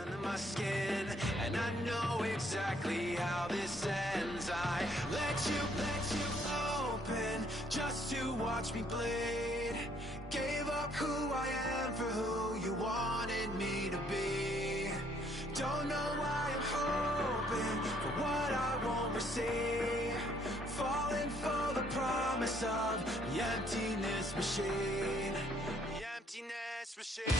under my skin, and I know exactly how this ends. I let you open just to watch me bleed. Gave up who I am for who you wanted me to be. Don't know why I'm hoping for what I won't receive. Falling for the promise of the emptiness machine. The emptiness machine.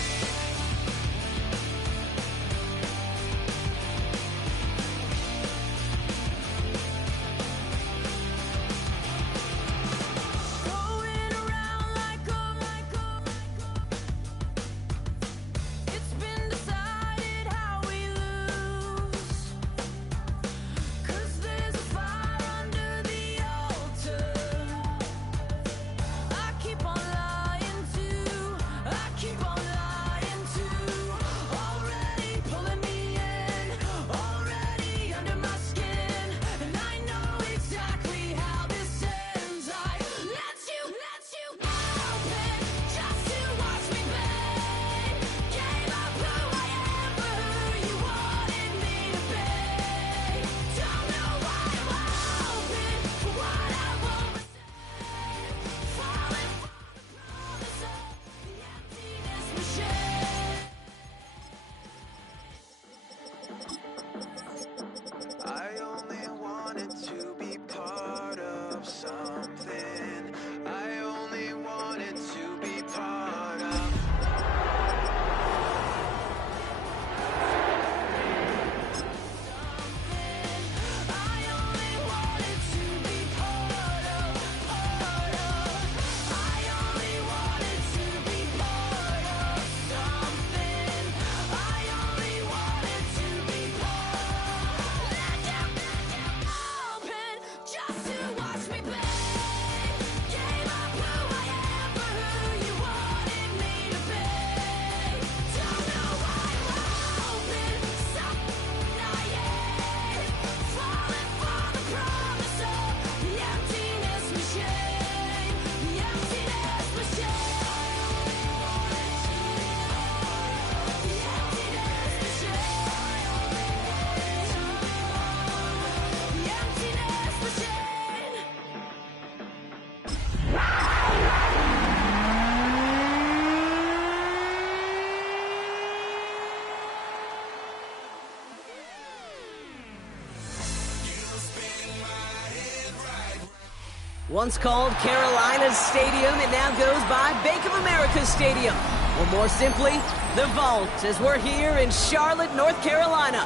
Once called Carolina's Stadium, it now goes by Bank of America Stadium. Or more simply, the Vault, as we're here in Charlotte, North Carolina.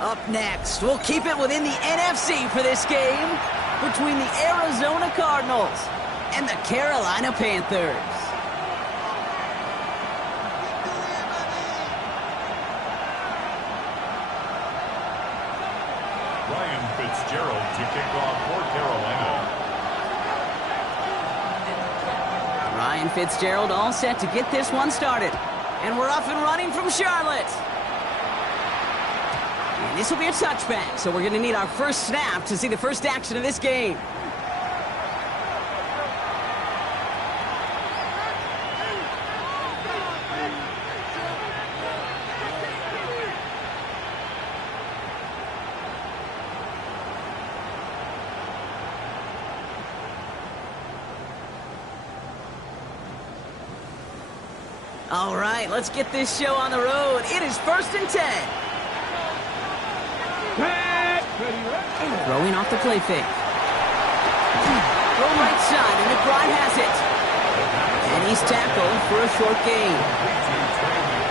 Up next, we'll keep it within the NFC for this game between the Arizona Cardinals and the Carolina Panthers. Ryan Fitzgerald to kick off for Carolina. Ryan Fitzgerald all set to get this one started. And we're off and running from Charlotte. And this will be a touchback, so we're going to need our first snap to see the first action of this game. All right, let's get this show on the road. It is 1st and 10. Throwing off the play fake. Throw right side, and McBride has it. And he's tackled for a short gain.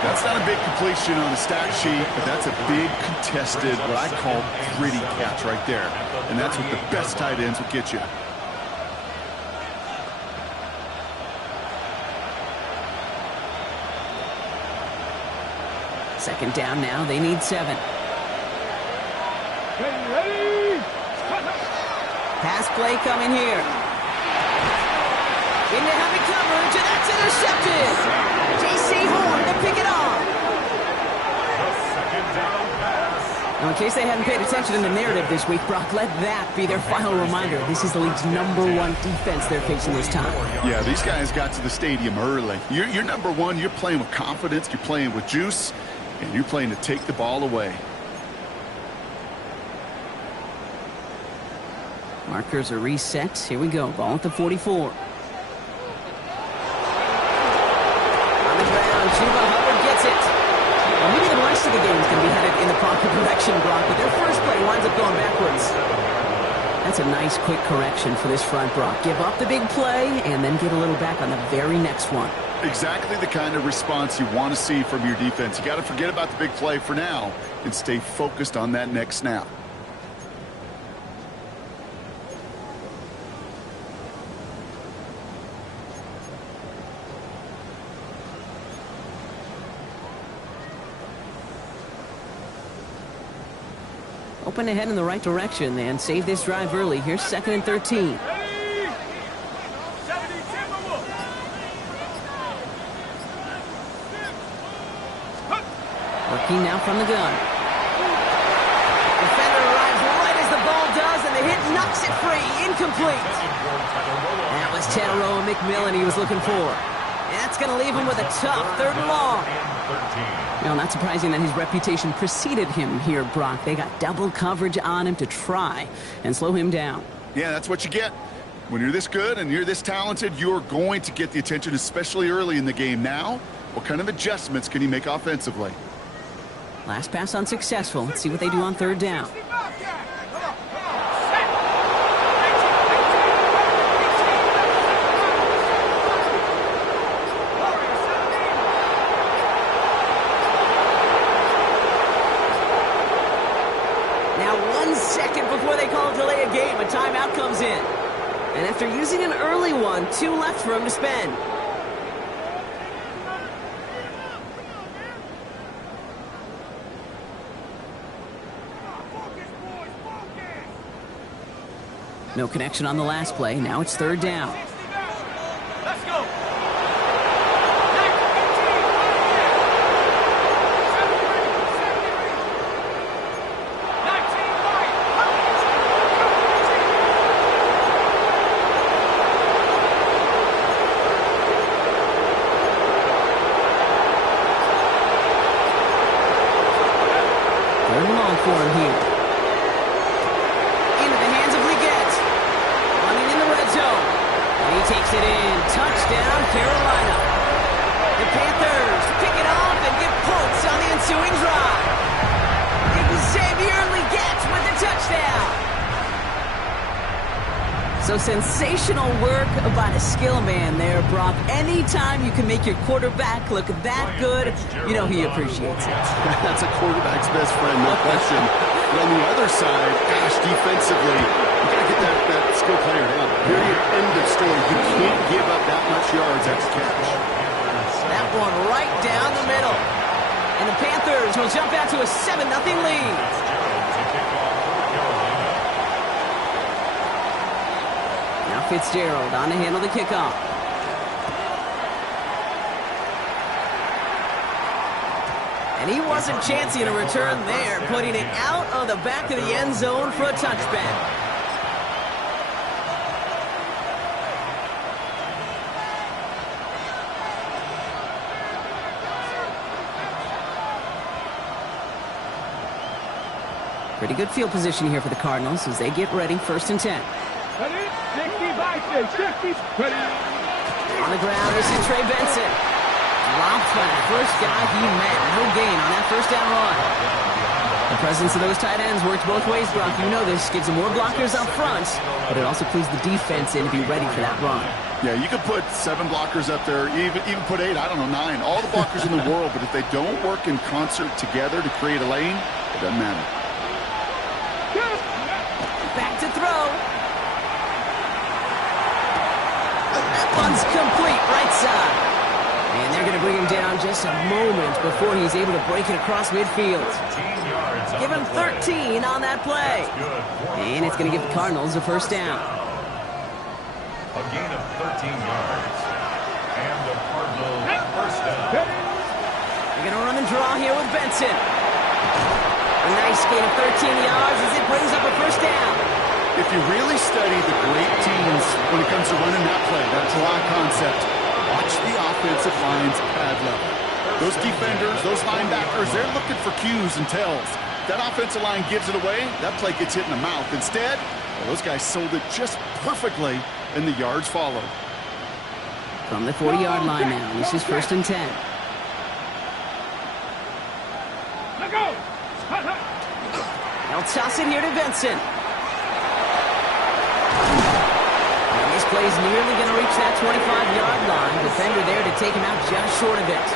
That's not a big completion on the stat sheet, but that's a big contested, what I call gritty catch right there. And that's what the best tight ends will get you. Second down now. They need 7. Pass play coming here. Into heavy coverage, and that's intercepted. J.C. Horn to pick it off. Second down pass. Now, in case they hadn't paid attention in the narrative this week, Brock, let that be their final reminder. This is the league's #1 defense they're facing this time. Yeah, these guys got to the stadium early. You're number one. You're playing with confidence. You're playing with juice. and you're playing to take the ball away. Markers are reset. Here we go. Ball at the 44. On the ground, Chuba Hubbard gets it. Well, maybe the rest of the game is going to be headed in the proper direction, Brock, but their first play winds up going backwards. That's a nice, quick correction for this front, Brock. Give up the big play and then get a little back on the very next one. Exactly the kind of response you want to see from your defense. You got to forget about the big play for now and stay focused on that next snap. Open ahead in the right direction and save this drive early. Here's 2nd and 13. Working now from the gun. Defender arrives right as the ball does, and the hit knocks it free. Incomplete. That was Tedero McMillan he was looking for. And that's going to leave him with a tough 3rd and long. Well, not surprising that his reputation preceded him here, Brock. They got double coverage on him to try and slow him down. Yeah, that's what you get. When you're this good and you're this talented, you're going to get the attention, especially early in the game. Now, what kind of adjustments can he make offensively? Last pass unsuccessful. Let's see what they do on 3rd down. Now 1 second before they call a delay a game, a timeout comes in. And after using an early one, 2 left for him to spend. No connection on the last play. Now it's 3rd down. Let's go. Third and long for him here. Into the hands of Leggett. Running in the red zone. And he takes it in. Touchdown, Carolina. The Panthers pick it off and get points on the ensuing drive. Xavier Leggett with the touchdown. So sensational work by a skill man there, Brock. Anytime you can make your quarterback look that good, you know he appreciates it. That's a quarterback's best friend, no question. But on the other side, gosh, defensively, you got to get that skill player down. Period, end of story. You can't give up that much yards after catch. That one right down the middle. And the Panthers will jump out to a 7-0 lead. Now Fitzgerald on to handle the kickoff. And he wasn't chancing a return there, putting it out of the back of the end zone for a touchback. Pretty good field position here for the Cardinals as they get ready, 1st and 10. Ready? 60 by 60. Ready? On the ground, this is Trey Benson. Dropped by the first guy he met. No gain on that 1st down run. The presence of those tight ends works both ways, Brock. You know this. Gives them more blockers up front, but it also clues the defense in to be ready for that run. Yeah, you could put 7 blockers up there, even put 8, I don't know, 9. All the blockers in the world, but if they don't work in concert together to create a lane, it doesn't matter. Back to throw. That one's complete, right side. And they're going to bring him down just a moment before he's able to break it across midfield. Give him 13 on that play. And it's going to give the Cardinals a 1st down. A gain of 13 yards. And the Cardinals 1st down. They're going to run and draw here with Benson. A nice gain of 13 yards as it brings up a 1st down. If you really study the great teams when it comes to running that play, that draw concept, watch the offensive line's pad level. Those defenders, those linebackers, they're looking for cues and tells. That offensive line gives it away, that play gets hit in the mouth. Instead, well, those guys sold it just perfectly, and the yards follow. From the 40-yard line now, this is 1st and 10. Let go. They'll toss it here to Benson. And this play is nearly going to reach that 25-yard line. Defender there to take him out just short of it.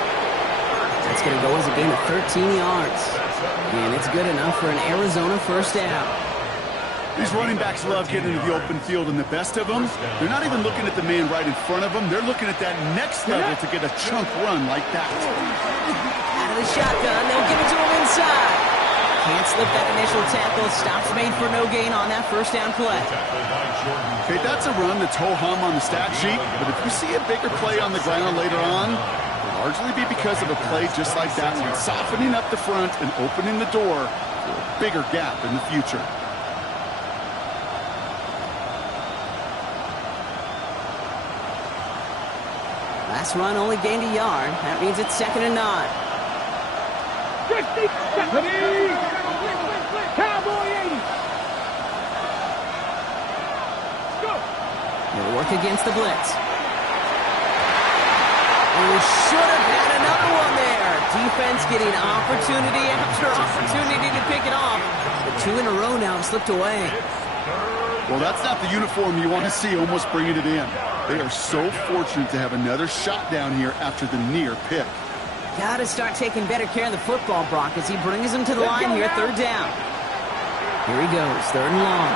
That's going to go as a gain of 13 yards. And it's good enough for an Arizona 1st down. These running backs love getting into the open field, and the best of them, they're not even looking at the man right in front of them. They're looking at that next level to get a chunk run like that. Out of the shotgun, they'll give it to him inside. Can't slip that initial tackle. Stops made for no gain on that 1st down play. Okay, that's a run that's ho-hum on the stat sheet, but if you see a bigger play on the ground later on, it'll largely be because of a play just like that one, softening up the front and opening the door for a bigger gap in the future. Last run only gained a yard. That means it's 2nd and 9. 50, 70. Cowboy 80. Go. He'll work against the blitz. And we should have had another one there. Defense getting opportunity after opportunity to pick it off. The 2 in a row now have slipped away. Well, that's not the uniform you want to see almost bringing it in. They are so fortunate to have another shot down here after the near pick. Got to start taking better care of the football, Brock, as he brings him to the line here, 3rd down. Here he goes, 3rd and long.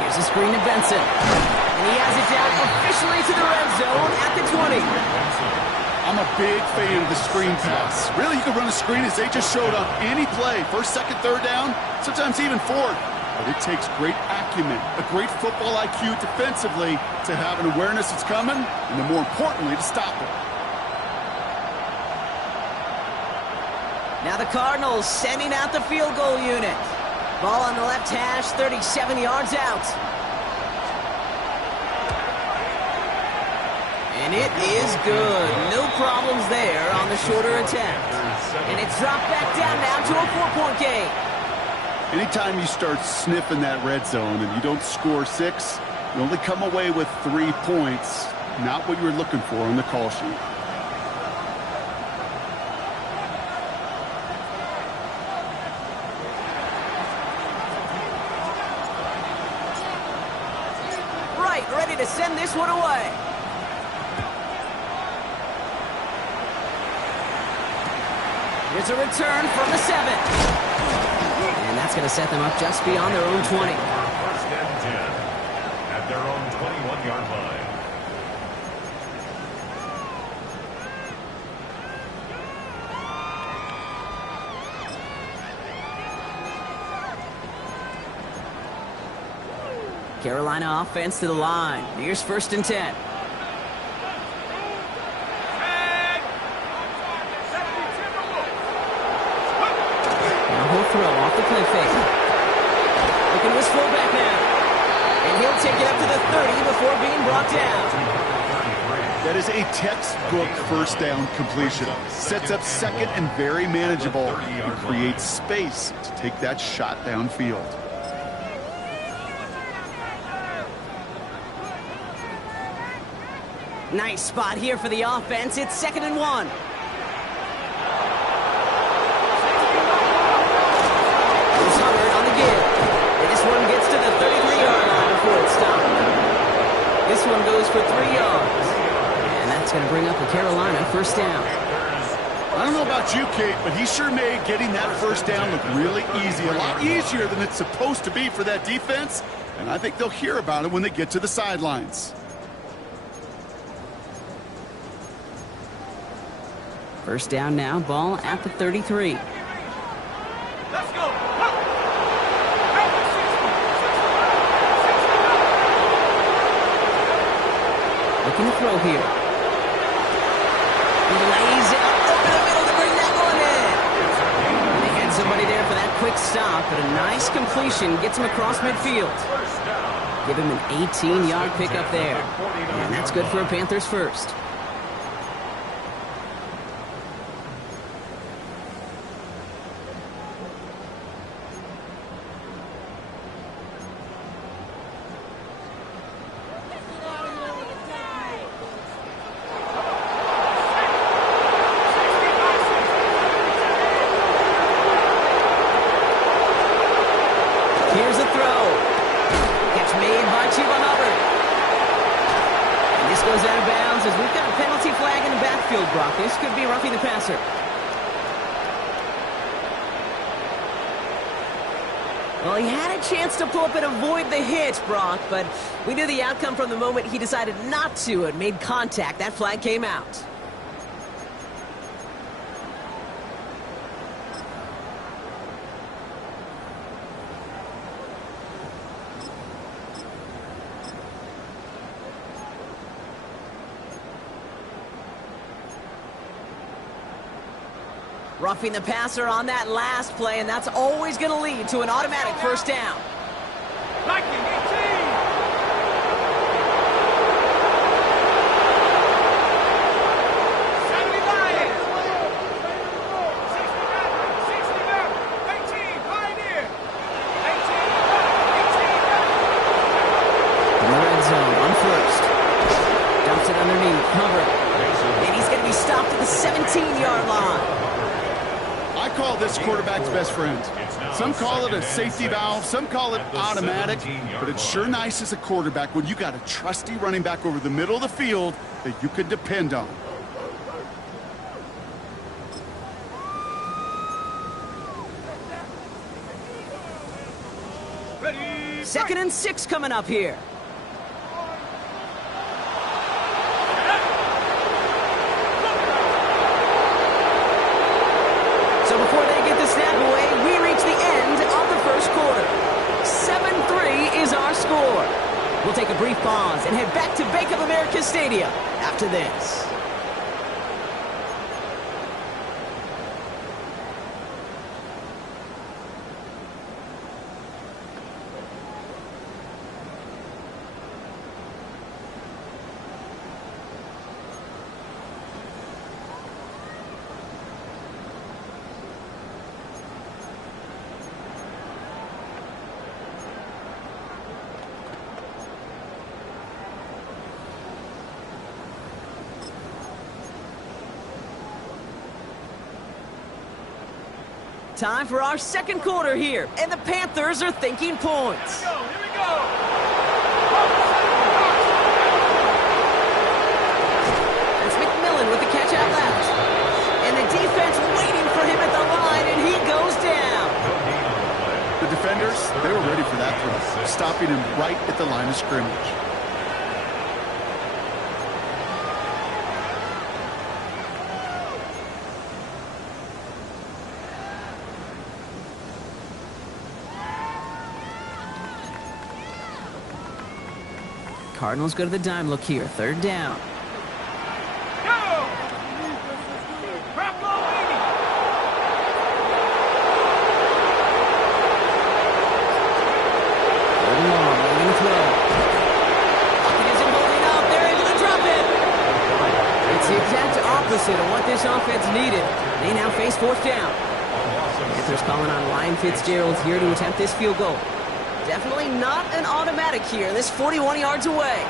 Here's a screen to Benson. And he has it down officially to the red zone at the 20. I'm a big fan of the screen pass. Really, you can run a screen as they just showed up any play. 1st, 2nd, 3rd down, sometimes even 4th. But it takes great acumen, a great football IQ defensively to have an awareness it's coming, and then more importantly, to stop it. Now the Cardinals sending out the field goal unit. Ball on the left hash, 37 yards out. And it is good. No problems there on the shorter attempt. And it's dropped back down now to a 4-point game. Anytime you start sniffing that red zone and you don't score 6, you only come away with 3 points. Not what you were looking for on the call sheet. Right, ready to send this one away. Here's a return from the 7. And that's going to set them up just beyond their own 20. 1st and 10 at their own 21-yard line. Carolina offense to the line. Here's 1st and 10. Throw off the play fake. Looking to his fullback now. And he'll take it up to the 30 before being brought down. That is a textbook 1st down completion. Sets up 2nd and very manageable and creates space to take that shot downfield. Nice spot here for the offense. It's 2nd and 1. This one goes for 3 yards. And that's going to bring up a Carolina 1st down. I don't know about you, Kate, but he sure made getting that 1st down look really easy. A lot easier than it's supposed to be for that defense. And I think they'll hear about it when they get to the sidelines. 1st down now, ball at the 33. Let's go. Looking to throw here. He lays it up over the middle to bring that one in. And they had somebody there for that quick stop, but a nice completion gets him across midfield. Give him an 18-yard pickup there. And that's good for a Panthers 1st. as we've got a penalty flag in the backfield, Brock. This could be roughing the passer. Well, he had a chance to pull up and avoid the hit, Brock, but we knew the outcome from the moment he decided not to and made contact. That flag came out. Roughing the passer on that last play, and that's always going to lead to an automatic first down. Lightning 18. Saturday Lions. 18, Pioneer. 18, In the red zone, on first. Dumps it underneath, covered. And he's going to be stopped at the 17-yard line. I call this quarterback's best friend. Some call it a safety valve, some call it automatic, but it's sure nice as a quarterback when you got a trusty running back over the middle of the field that you can depend on. ready. 2nd and 6 coming up here. So before they get the snap away, we reach the end of the first quarter. 7-3 is our score. We'll take a brief pause and head back to Bank of America Stadium after this. Time for our second quarter here, and the Panthers are thinking points. Here we go. That's McMillan with the catch out left. And the defense waiting for him at the line, and he goes down. The defenders, they were ready for that throw, stopping him right at the line of scrimmage. Cardinals go to the dime look here. 3rd down. Go. Drop low, baby. Third and long, waiting to throw. It isn't holding up. They're able to drop it. It's the exact opposite of what this offense needed. They now face 4th down. Panthers calling on Ryan Fitzgerald here to attempt this field goal. Definitely not an automatic here. This 41 yards away.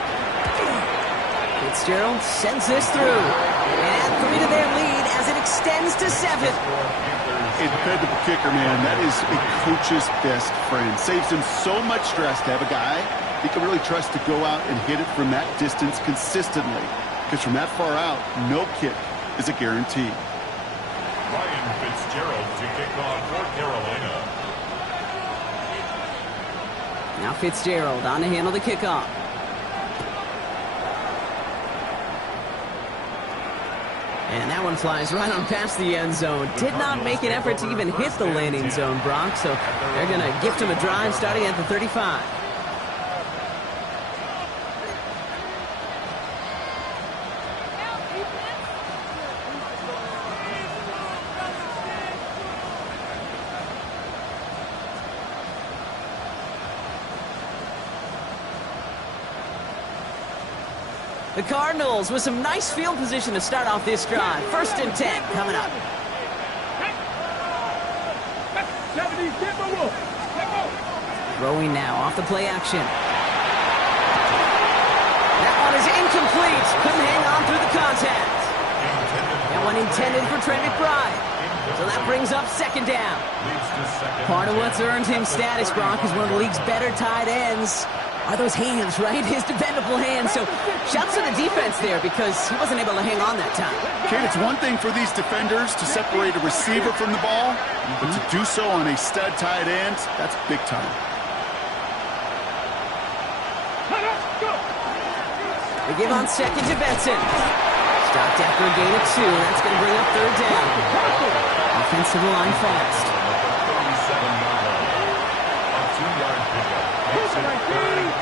Fitzgerald sends this through. And add 3 to their lead as it extends to 7. Incredible kicker, man. That is a coach's best friend. Saves him so much stress to have a guy he can really trust to go out and hit it from that distance consistently. Because from that far out, no kick is a guarantee. Ryan Fitzgerald to kick off for Carolina. Now Fitzgerald on to handle the kickoff. And that one flies right on past the end zone. Did not make an effort to even hit the landing zone, Brock. So they're going to gift him a drive starting at the 35. The Cardinals with some nice field position to start off this drive. 1st and 10 coming up. 70, Throwing now off the play action. That one is incomplete. Couldn't hang on through the contact. That one intended for Trent McBride. So that brings up 2nd down. Part of what's earned him status, Brock, is one of the league's better tight ends. are those hands, right? His dependable hands. So shouts to the defense there because he wasn't able to hang on that time. Kate, it's one thing for these defenders to separate a receiver from the ball, but to do so on a stud tight end, that's big time. They give on second to Benson. Stopped after a gain of 2, and that's going to bring up third down. Offensive line fast. 37-yard line. A 2-yard pickup. Makes it 3rd and 8.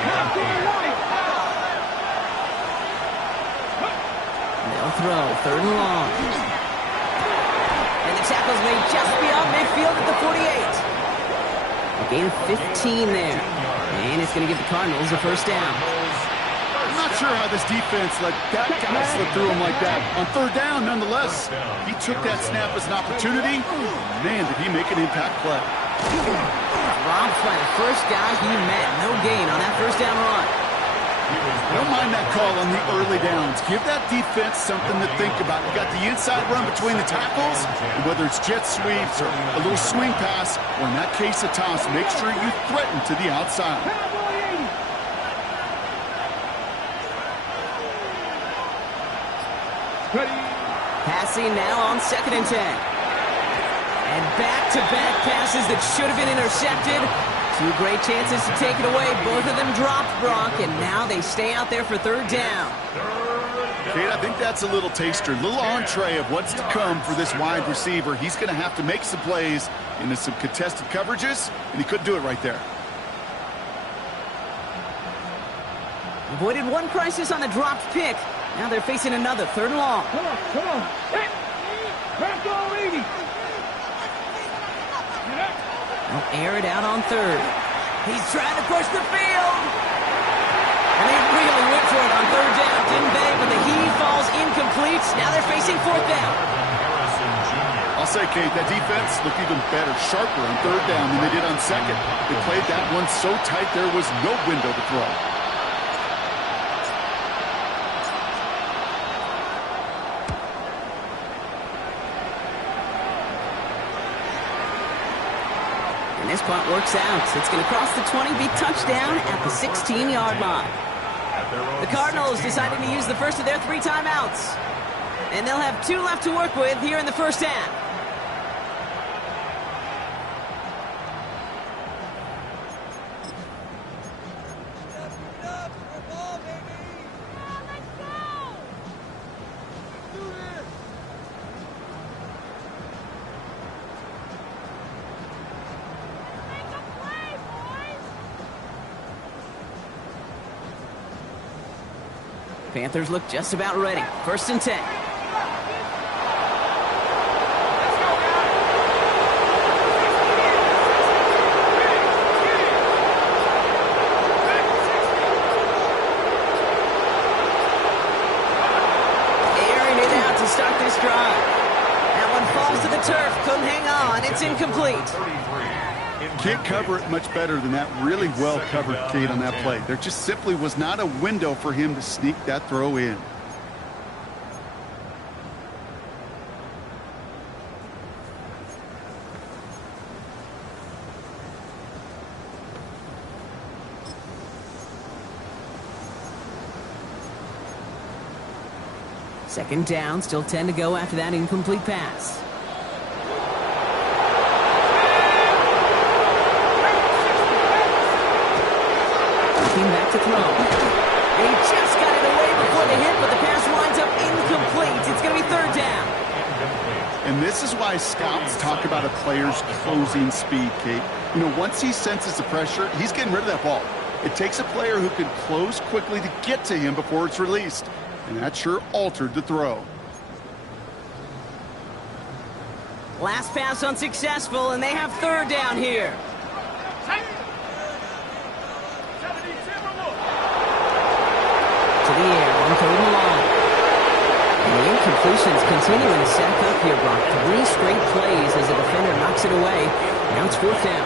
They'll throw, 3rd and long. And the tackle's made just beyond midfield at the 48. A gain of 15 there. And it's going to give the Cardinals a first down. I'm not sure how this defense let that guy slip through him like that. On 3rd down, nonetheless, he took that snap as an opportunity. Man, did he make an impact play. Robbed by the first guy he met. No gain on that first down run. Don't mind that call on the early downs. Give that defense something to think about. You got the inside run between the tackles, and whether it's jet sweeps or a little swing pass, or in that case a toss, make sure you threaten to the outside. Passing now on 2nd and 10. And back-to-back passes that should have been intercepted. 2 great chances to take it away. Both of them dropped, Brock, and now they stay out there for 3rd down. Kate, I think that's a little taster, a little entree of what's to come for this wide receiver. He's going to have to make some plays into some contested coverages, and he couldn't do it right there. Avoided one crisis on the dropped pick. Now they're facing another 3rd and long. Come on. Hit. Back go 80. They'll air it out on 3rd. He's trying to push the field. And they really went for it on 3rd down, didn't they? But the heave falls incomplete. Now they're facing 4th down. I'll say, Kate, that defense looked even better, sharper on 3rd down than they did on 2nd. They played that one so tight there was no window to throw. And this punt works out. It's going to cross the 20, be touchdown at the 16-yard line. The Cardinals decided to use the first of their 3 timeouts. And they'll have 2 left to work with here in the first half. Panthers look just about ready. 1st and 10. Airing it out to start this drive. That one falls to the turf. Couldn't hang on. It's incomplete. Can't cover it much better than that. Really well covered, Kate, on that play. There just simply was not a window for him to sneak that throw in. Second down, still 10 to go after that incomplete pass. Back to throw. He just got it away before the hit, but the pass winds up incomplete. It's going to be 3rd down. And this is why scouts talk about a player's closing speed, Kate. You know, once he senses the pressure, he's getting rid of that ball. It takes a player who can close quickly to get to him before it's released. And that sure altered the throw. Last pass unsuccessful, and they have 3rd down here. To the air on 3rd and long. And the incompletions continuing to stack up here, Brock. 3 straight plays as the defender knocks it away. Now it's 4th down.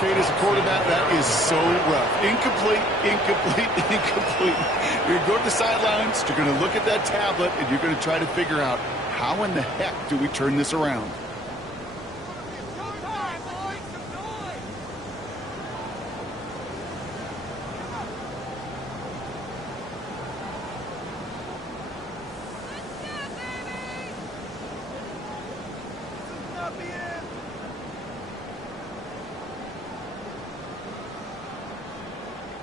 Kate, as a quarterback, that is so rough. Incomplete, incomplete, incomplete. You're going to go to the sidelines, you're going to look at that tablet, and you're going to try to figure out how in the heck do we turn this around.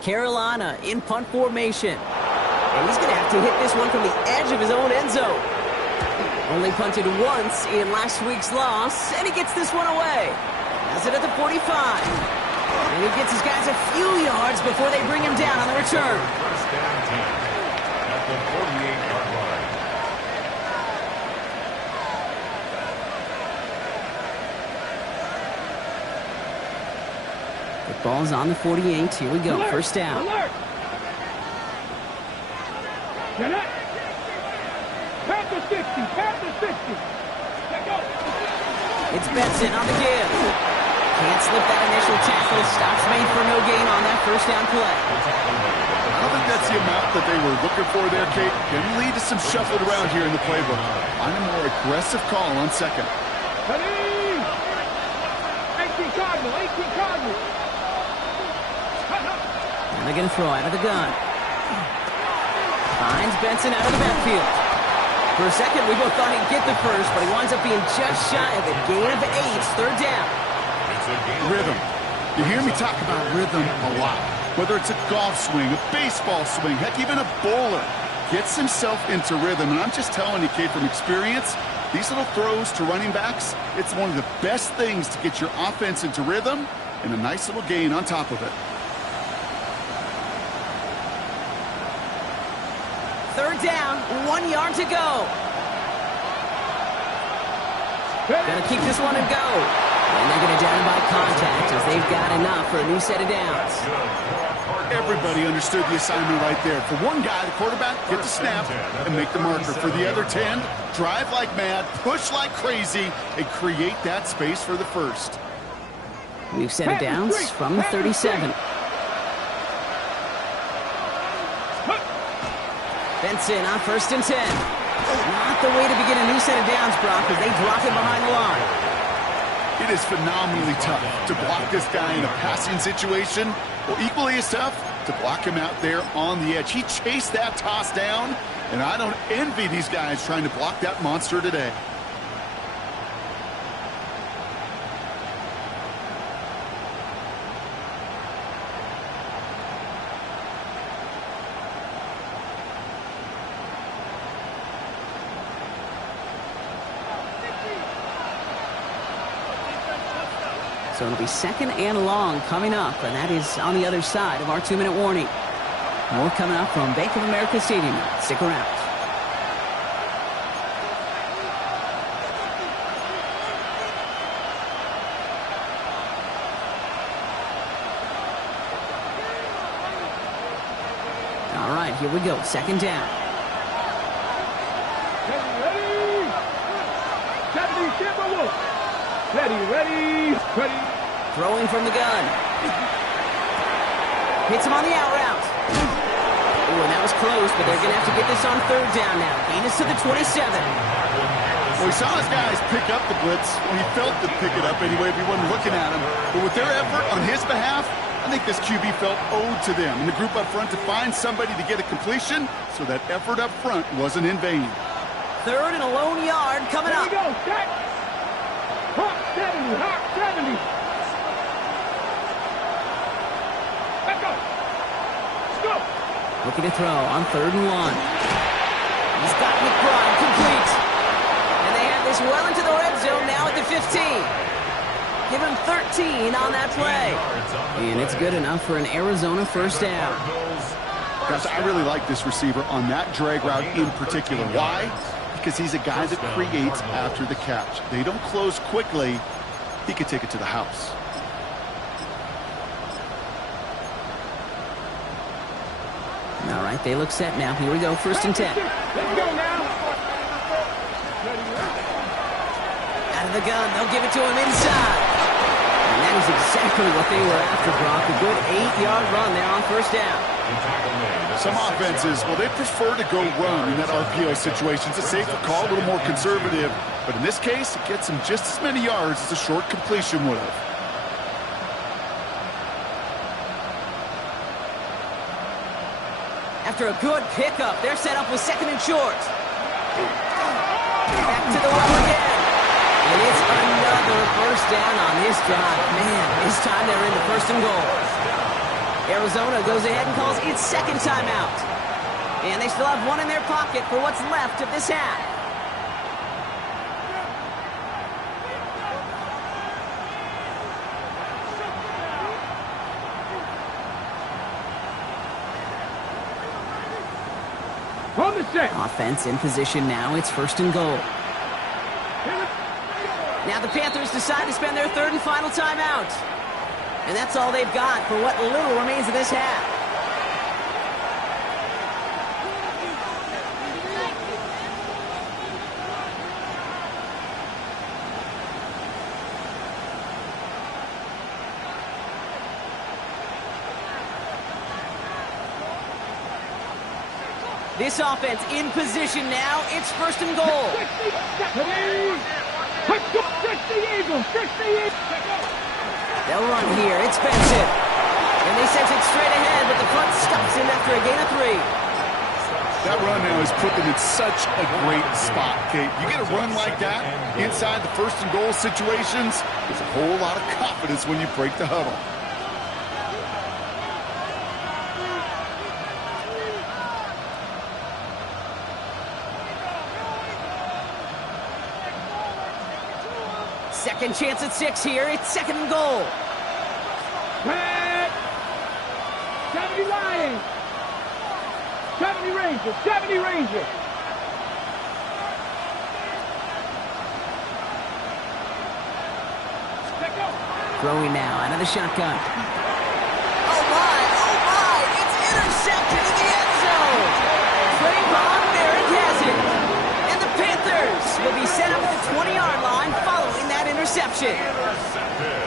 Carolina in punt formation. And he's going to have to hit this one from the edge of his own end zone. Only punted once in last week's loss, and he gets this one away. Has it at the 45. And he gets his guys a few yards before they bring him down on the return. First down 10 at the 48-yard line. The ball's on the 48. Here we go. Alert! First down. Alert! Get up! Panther 60! Panther 60! Let go! It's Benson on the give. Can't slip that initial tackle. Stops made for no gain on that first down play. I don't think that's the amount that they were looking for there, Kate. Can lead to some shuffling around here in the playbook. On a more aggressive call on second. Ready! 18 Cardinal! 18 Cardinal! And they're going to throw out of the gun. Finds Benson out of the backfield. For a second, we both thought he'd get the first, but he winds up being just shy of a gain of 8. Third down. Rhythm. You hear me talk about rhythm a lot. Whether it's a golf swing, a baseball swing, heck, even a bowler gets himself into rhythm. And I'm just telling you, Kate, from experience, these little throws to running backs, it's one of the best things to get your offense into rhythm and a nice little gain on top of it. Third down, 1 yard to go. Gonna keep this one and go. And they're gonna down by contact as they've got enough for a new set of downs. Everybody understood the assignment right there. For one guy, the quarterback, get the snap and make the marker. For the other 10, drive like mad, push like crazy, and create that space for the first. New set of downs from the 37. Benson on 1st and 10. Not the way to begin a new set of downs, Brock, as they drop it behind the line. It is phenomenally tough to block this guy in a passing situation. Well, equally as tough to block him out there on the edge. He chased that toss down, and I don't envy these guys trying to block that monster today. So it'll be second and long coming up, and that is on the other side of our 2-minute warning. More coming up from Bank of America Stadium. Stick around. All right, here we go. Second down. Ready! 70 Timberwolves! Ready! Throwing from the gun. Hits him on the out route. Oh, and that was close, but they're going to have to get this on third down now. Gain is to the 27. Well, we saw his guys pick up the blitz. Well, he felt to pick it up anyway if he wasn't looking at him. But with their effort on his behalf, I think this QB felt owed to them and the group up front to find somebody to get a completion, so that effort up front wasn't in vain. Third and a lone yard coming up. There you go, set! Hawk 70, Hawk 70! Let's go! Let's go! Looking to throw on 3rd and 1. He's got McBride complete. And they have this well into the red zone now at the 15. Give him 13 on that play. And it's good enough for an Arizona first down. Guys, I really like this receiver on that drag route in particular. Why? Because he's a guy that creates after the catch. They don't close quickly. He could take it to the house. All right, they look set now. Here we go, 1st and 10. Let's go now! Out of the gun, they'll give it to him inside. And that is exactly what they were after, Brock. A good 8-yard run there on 1st down. Some offenses, well, they prefer to go run in that RPO situation. It's a safer call, a little more conservative. But in this case, it gets them just as many yards as a short completion would have. After a good pickup, they're set up with 2nd and short. Back to the well again. And it's another down on this drive. Man, this time they're into first and goal. Arizona goes ahead and calls its second timeout. And they still have one in their pocket for what's left of this half. On the set. Offense in position now. It's first and goal. Now the Panthers decide to spend their third and final timeout. And that's all they've got for what little remains of this half. This offense in position now. It's first and goal. They'll run here. It's Benson. And they send it straight ahead, but the front stops him after a gain of 3. That run now has put them in such a great spot, Kate. You get a run like that inside the first and goal situations, there's a whole lot of confidence when you break the huddle. Second chance at 6 here. It's second and goal. 70 Lions. 70 Rangers. 70 Rangers. Throwing now out of the shotgun. Oh my! It's intercepted in the end zone. Trayvon Merrick has it. And the Panthers will be set up at the 20-yard line following that interception.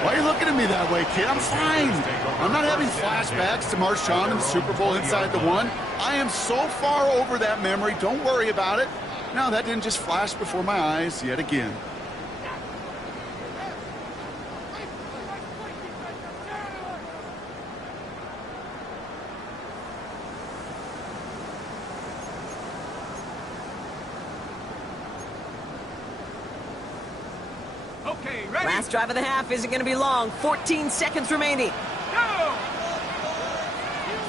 Why are you looking at me that way, kid? I'm fine. I'm not having flashbacks to Marshawn in the Super Bowl inside the 1. I am so far over that memory. Don't worry about it. No, that didn't just flash before my eyes yet again. Okay, ready? Last drive of the half isn't going to be long. 14 seconds remaining. Go!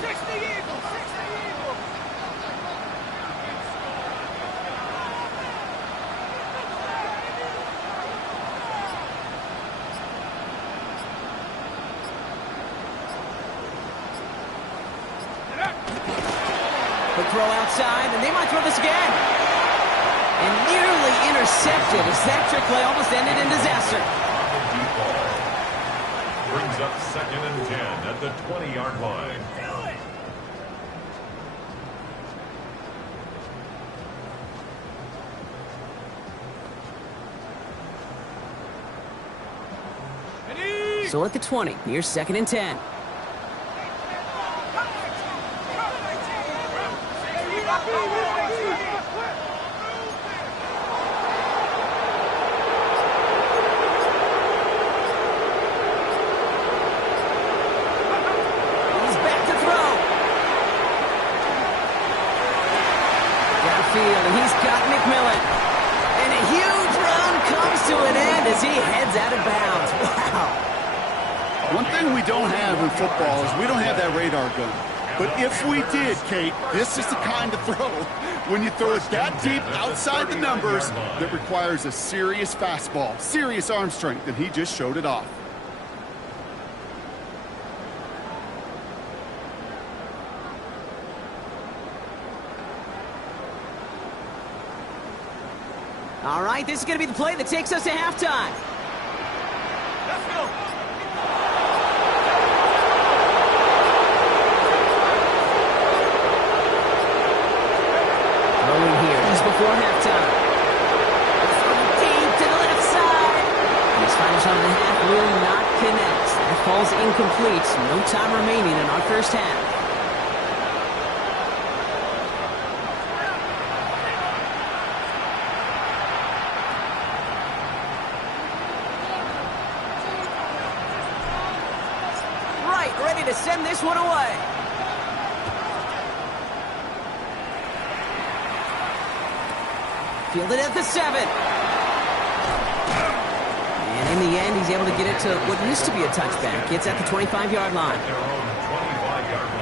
60 Eagles! 60 Eagles! The throw outside, and they might throw this again. And nearly intercepted as that trick play almost ended in disaster. Brings up second and 10 at the 20-yard line. So at the 20, here's second and 10. And he's got McMillan. And a huge run comes to an end as he heads out of bounds. Wow. One thing we don't have in football is we don't have that radar gun. But if we did, Kate, this is the kind of throw when you throw it that deep outside the numbers that requires a serious fastball, serious arm strength, and he just showed it off. All right, this is going to be the play that takes us to halftime. Let's go! Throwing here just before halftime. Deep to the left side. And his final shot of the half will not connect. That falls incomplete. No time remaining in our first half. Ready to send this one away. Fielded at the 7. And in the end, he's able to get it to what used to be a touchback. It's at the 25-yard line. At their own 25-yard line.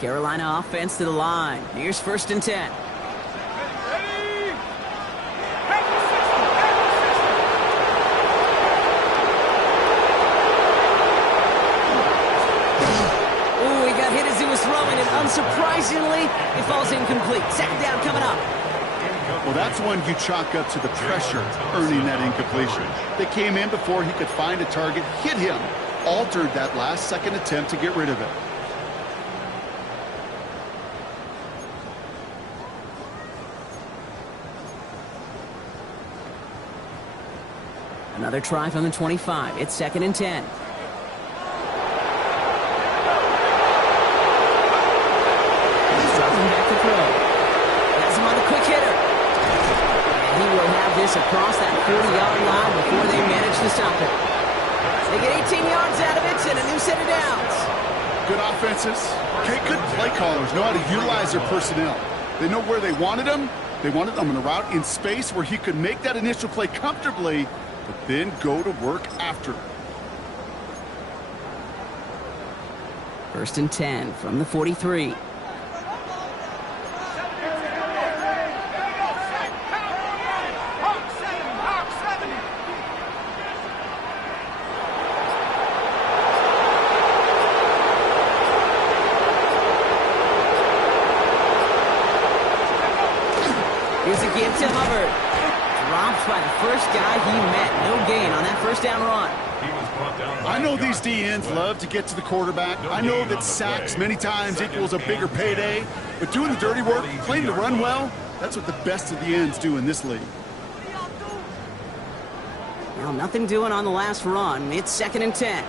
Carolina offense to the line. Here's 1st and 10. Ooh, he got hit as he was throwing, and unsurprisingly, it falls incomplete. 2nd down coming up. Well, that's one you chalk up to the pressure earning that incompletion. They came in before he could find a target, hit him, altered that last-second attempt to get rid of it. Another try from the 25. It's 2nd and 10. He's dropping back to throw. Has him on the quick hitter. And he will have this across that 40-yard line before they manage to stop it. They get 18 yards out of it and a new set of downs. Good offenses. Okay, good play callers know how to utilize their personnel. They know where they wanted him. They wanted him on a route in space where he could make that initial play comfortably, but then go to work after. 1st and 10 from the 43. Here's a give to Hubbard. Dropped by the first guy he met. No gain on that 1st down run. He was brought down by I know a these yard. DNs love to get to the quarterback. I know that sacks many times equals a bigger payday, but doing the dirty work, playing the run well, that's what the best of the ends do in this league. Well, nothing doing on the last run. It's 2nd and 10.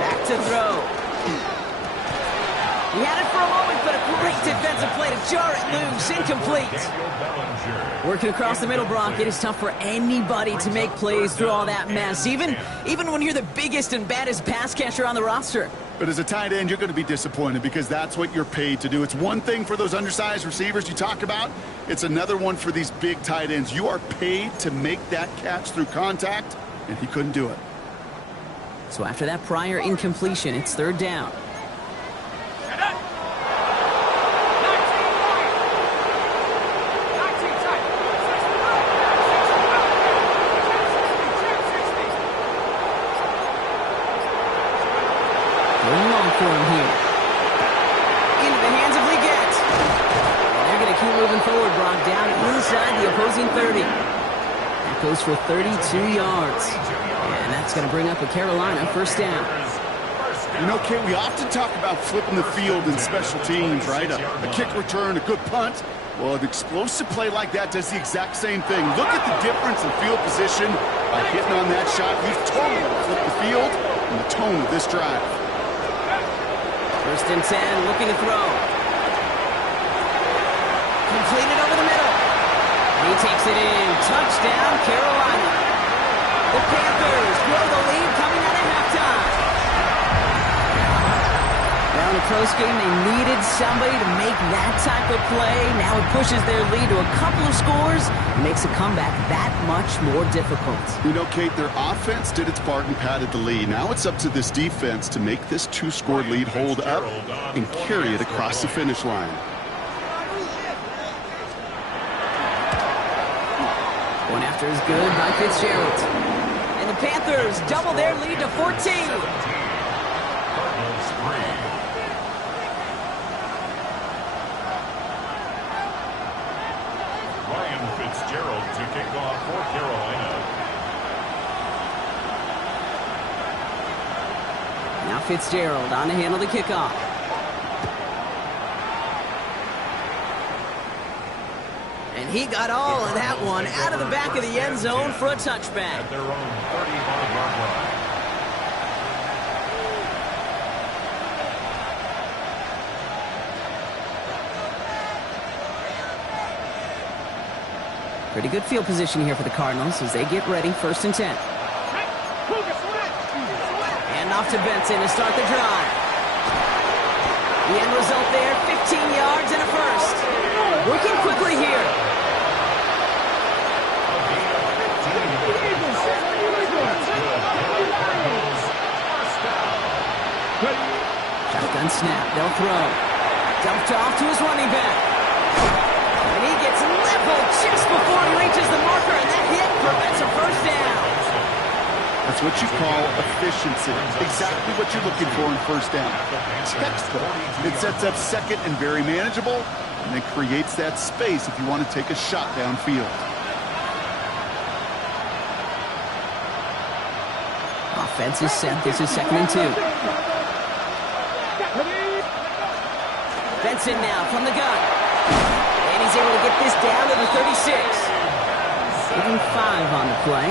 Back to throw. He had it for a moment, but a great defensive play to jar it loose. Incomplete. Daniel Bellinger. Working across the middle, Brock, it is tough for anybody to make plays through all that mess, even when you're the biggest and baddest pass catcher on the roster. But as a tight end, you're going to be disappointed because that's what you're paid to do. It's one thing for those undersized receivers you talk about. It's another one for these big tight ends. You are paid to make that catch through contact, and he couldn't do it. So after that prior incompletion, it's 3rd down. Going long for him here. Into the hands of Leggett. And they're going to keep moving forward, Brock, down inside the opposing 30. That goes for 32 yards. And that's going to bring up a Carolina 1st down. You know, Kate, we often talk about flipping the field in special teams, right? A kick return, a good punt. Well, an explosive play like that does the exact same thing. Look at the difference in field position by hitting on that shot. We've totally flipped the field and the tone of this drive. 1st and 10, looking to throw. Completed over the middle. He takes it in. Touchdown, Carolina. The Panthers grow the lead coming out of halftime. Now in the close game, they needed somebody to make that type of play. Now it pushes their lead to a couple of scores and makes a comeback that much more difficult. You know, Kate, their offense did its part and padded the lead. Now it's up to this defense to make this 2-score lead hold up and carry it across the finish line. One after is good by Fitzgerald. And the Panthers double their lead to 14. Cardinals 3. Ryan Fitzgerald to kick off for Carolina. Now Fitzgerald on to handle the kickoff. And he got all of that one out of the back of the end zone for a touchback. At their own 35-yard line. Pretty good field position here for the Cardinals as they get ready, 1st and 10. And off to Benson to start the drive. The end result there, 15 yards and a first. Working quickly here. Shotgun snap, they'll throw. Dumped off to his running back. And he gets leveled just before he reaches the marker, and that hit prevents a first down. That's what you call efficiency. Exactly what you're looking for in first down. Textbook. It sets up second and very manageable, and it creates that space if you want to take a shot downfield. Offense is set. This is 2nd and 2. Benson now from the gun. And he's able to get this down to the 36. Even 5 on the play.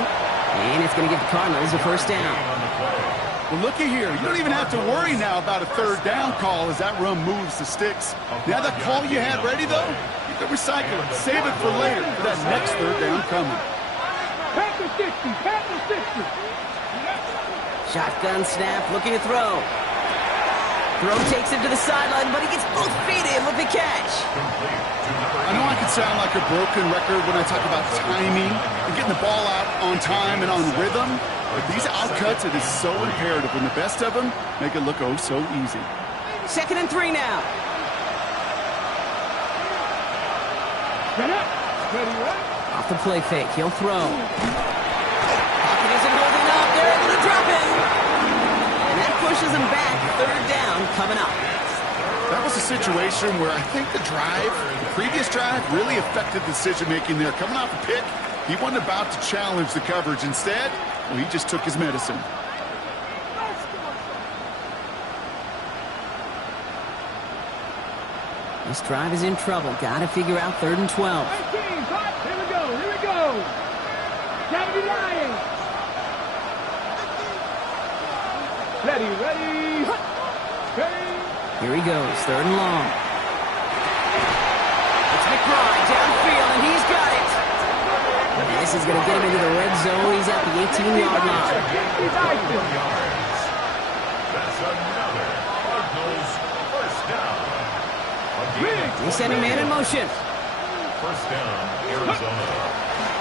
And it's going to give the Cardinals a first down. Well, looky here. You don't even have to worry now about a 3rd down call as that run moves the sticks. Now that call you had ready, though, you can recycle it. Save it for later for that next 3rd down coming. Panther 60, Panther 60. Shotgun snap, looking to throw. Throw takes him to the sideline, but he gets both feet in with the catch. I know I can sound like a broken record when I talk about timing and getting the ball out on time and on rhythm, but these outcuts, it is so imperative, and the best of them make it look oh so easy. 2nd and 3 now. Get up. Ready, right? Off the play fake, he'll throw. Pocket isn't holding up, they're able to drop it. And that pushes him back, 3rd down coming up. That was a situation where I think the previous drive, really affected decision-making there. Coming off a pick, he wasn't about to challenge the coverage. Instead, well, he just took his medicine. This drive is in trouble. Got to figure out 3rd and 12. Here we go, here we go. Gotta be lying. Ready, ready, ready. Here he goes, 3rd and long. It's McBride downfield, and he's got it. And this is going to get him into the red zone. He's at the 18-yard line. That's another Cardinals first down. They send a man in motion. First down, Arizona.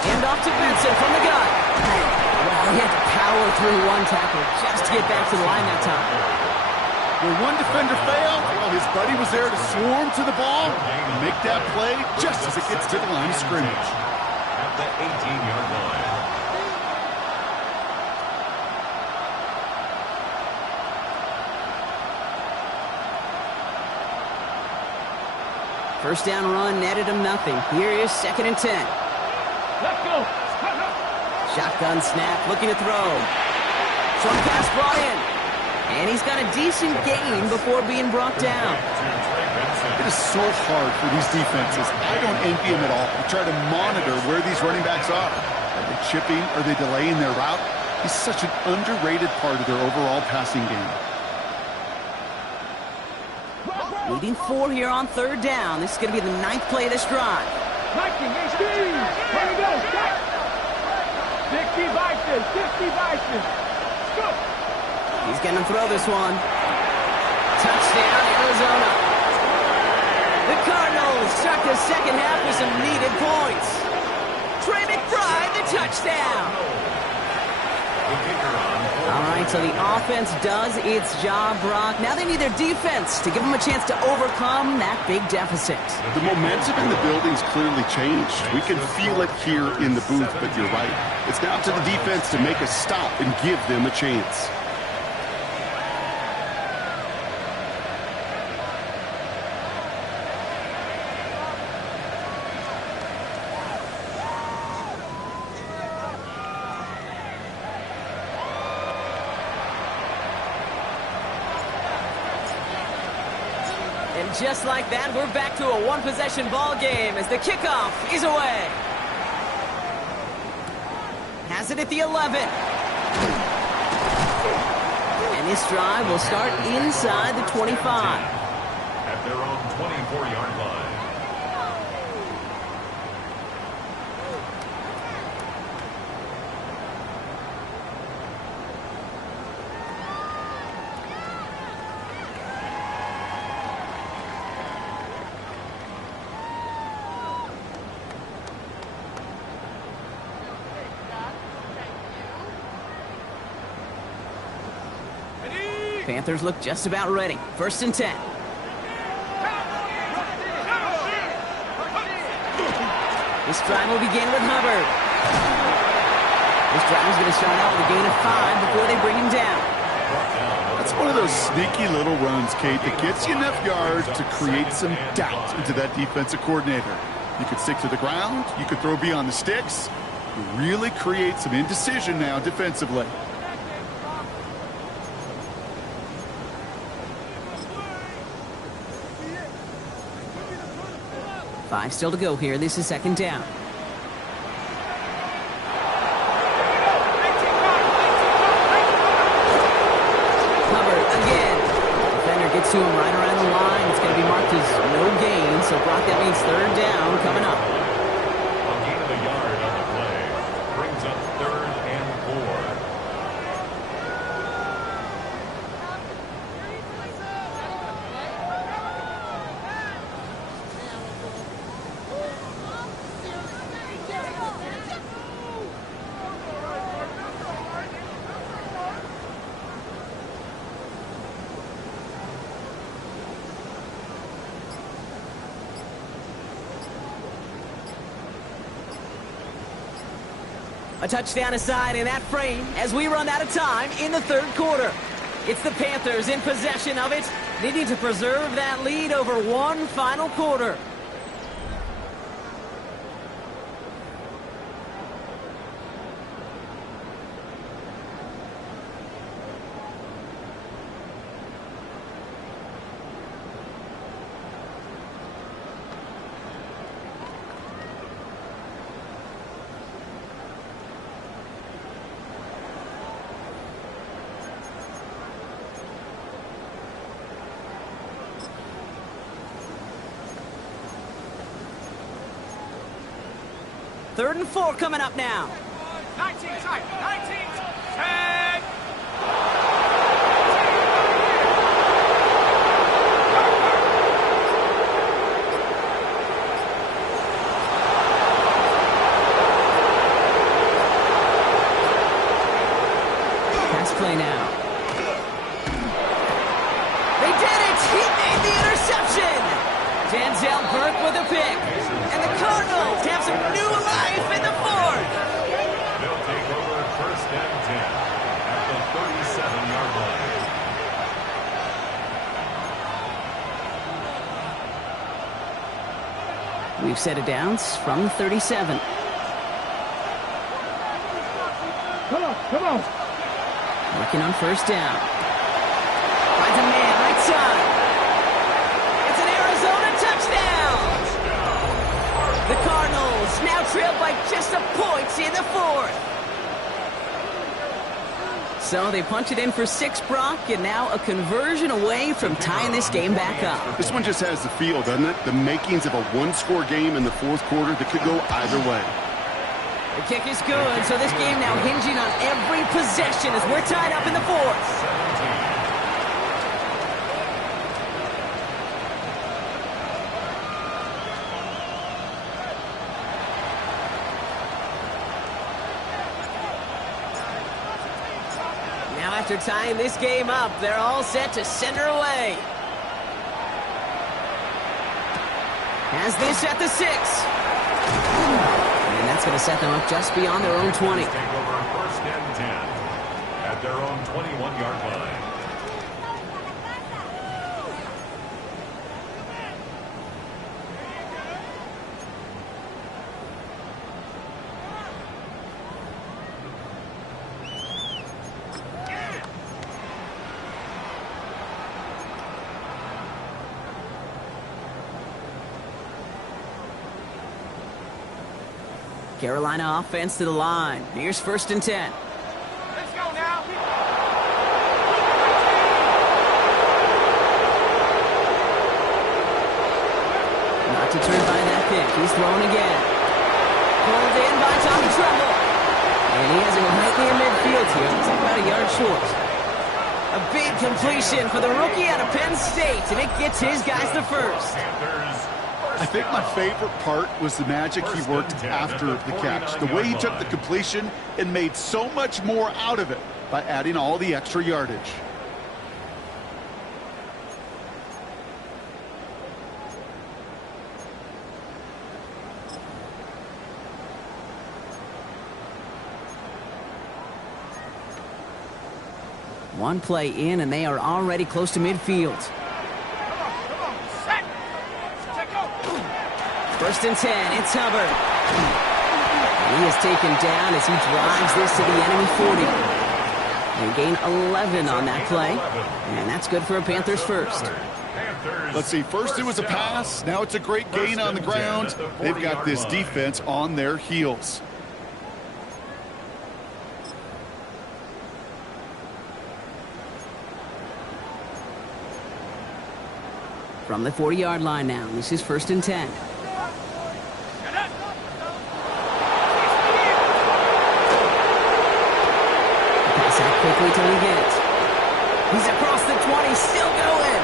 Hand off to Benson from the gun. Wow, he had to power through one tackle just to get back to the line that time. Where one defender failed, well, his buddy was there to swarm to the ball and make that play just as it gets to the line of scrimmage. At the 18-yard line. First down run netted him nothing. Here is 2nd and 10. Let's go. Shotgun snap, looking to throw. Short pass brought in. And he's got a decent gain before being brought down. It is so hard for these defenses. I don't envy them at all. We try to monitor where these running backs are. Are they chipping? Are they delaying their route? He's such an underrated part of their overall passing game. Leading 4 here on 3rd down. This is going to be the 9th play of this drive. 19, 18. Here we go. 60 Vikings, 60 Vikings. Go. He's going to throw this one. Touchdown, Arizona. The Cardinals start the second half with some needed points. Trey McBride, the touchdown. All right, so the offense does its job, Brock. Now they need their defense to give them a chance to overcome that big deficit. The momentum in the building's clearly changed. We can feel it here in the booth, but you're right. It's now to the defense to make a stop and give them a chance. And just like that, we're back to a one-possession ball game as the kickoff is away. Has it at the 11. And this drive will start inside the 25. At their own 24-yard line. Panthers look just about ready. 1st and 10. This drive will begin with Hubbard. This drive is going to start out with a gain of 5 before they bring him down. That's one of those sneaky little runs, Kate, that gets you enough yards to create some doubt into that defensive coordinator. You could stick to the ground. You could throw beyond the sticks. You really create some indecision now defensively. 5 still to go here. This is 2nd down. Hubbard again. Defender gets to him right around the line. It's going to be marked as no gain. So, Brock, that means 3rd down coming up. A gain of a yard on the play. Brings up 3rd and 4. A touchdown aside in that frame as we run out of time in the 3rd quarter. It's the Panthers in possession of it, needing to preserve that lead over one final quarter. Third and 4 coming up now. 19 tight, 19, 10. Pass play now. They did it! He made the interception! Denzel Burke with a pick. And the Cardinals have some new life in the 4th. They'll take over 1st and 10 at the 37-yard line. We've set it down from the 37. Come on, come on. Working on 1st down. Finds a man right side. It's an Arizona touchdown. The Cardinals now trail by just a point in the 4th. So they punch it in for 6, Brock, and now a conversion away from tying this game back up. This one just has the feel, doesn't it? The makings of a one-score game in the 4th quarter that could go either way. The kick is good, so this game now hinging on every possession as we're tied up in the 4th. Now after tying this game up, they're all set to center away. Has this at the 6. And that's going to set them up just beyond their own 20. Take over 1st and 10 at their own 21-yard line. Carolina offense to the line. Here's 1st and 10. Let's go now. Not deterred by that pick. He's thrown again. Pulled in by Tommy Tremble. And he has it right near midfield here. It's about a yard short. A big completion for the rookie out of Penn State, and it gets his guys the 1st. I think my favorite part was the magic he worked after the catch. The way he took the completion and made so much more out of it by adding all the extra yardage. One play in, and they are already close to midfield. First and 10, it's Hubbard. He is taken down as he drives this to the enemy 40. They gain 11 on that play, and that's good for a Panthers first. Let's see, first it was a pass, now it's a great gain on the ground. They've got this defense on their heels. From the 40-yard line now, this is first and 10. Pass out quickly to Leggett. He's across the 20, still going.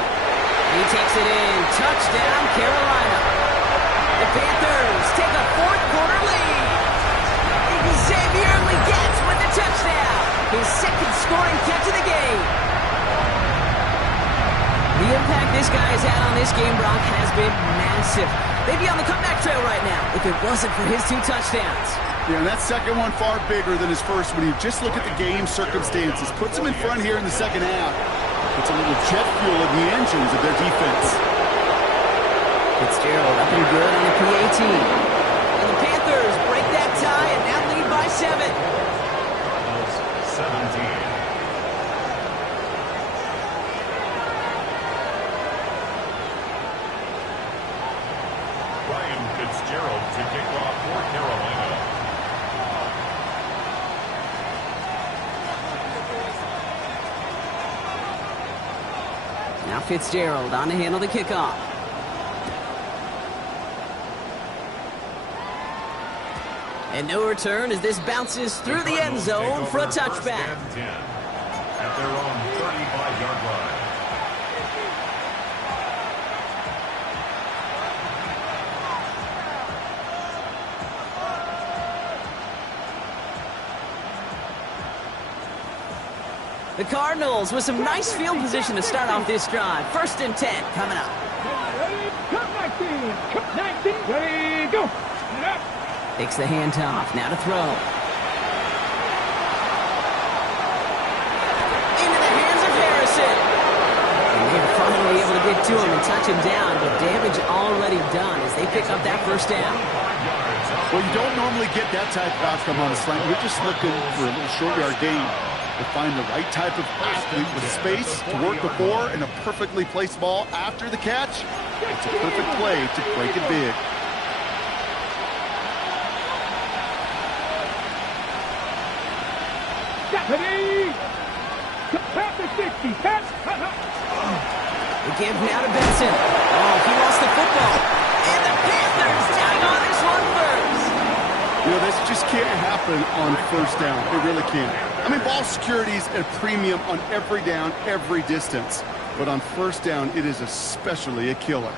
He takes it in. Touchdown, Carolina. The Panthers take a fourth-quarter lead. Xavier Leggett with the touchdown. His second scoring catch of the game. The impact this guy has had on this game, Brock, has been massive. They'd be on the comeback trail right now if it wasn't for his 2 touchdowns. Yeah, and that second one far bigger than his first when you just look at the game circumstances. Puts him in front here in the second half. Puts a little jet fuel in the engines of their defense. Fitzgerald up and good on the PAT. And the Panthers break that tie and now lead by 7. 17. Fitzgerald to kick off for Carolina. Now Fitzgerald on to handle the kickoff. And no return as this bounces through the end zone for a touchback. At their own 35-yard line. The Cardinals with some nice field position to start off this drive. First and 10 coming up. Come 19. Come 19. Ready, go. Takes the handoff. Now to throw. Into the hands of Harrison. And they're finally able to get to him and touch him down, but damage already done as they pick up that first down. Well, you don't normally get that type of outcome on a slant. You're just looking for a little short yard gain. To find the right type of athlete with space to work before and a perfectly placed ball after the catch. It's a perfect play to break it big. Ready. Pass the 60. Pass. The give now to Benson. Oh, he lost the football. And the Panthers tag on this one first. You know, this just can't happen on first down. It really can't. I mean, ball security is a premium on every down, every distance. But on first down, it is especially a killer.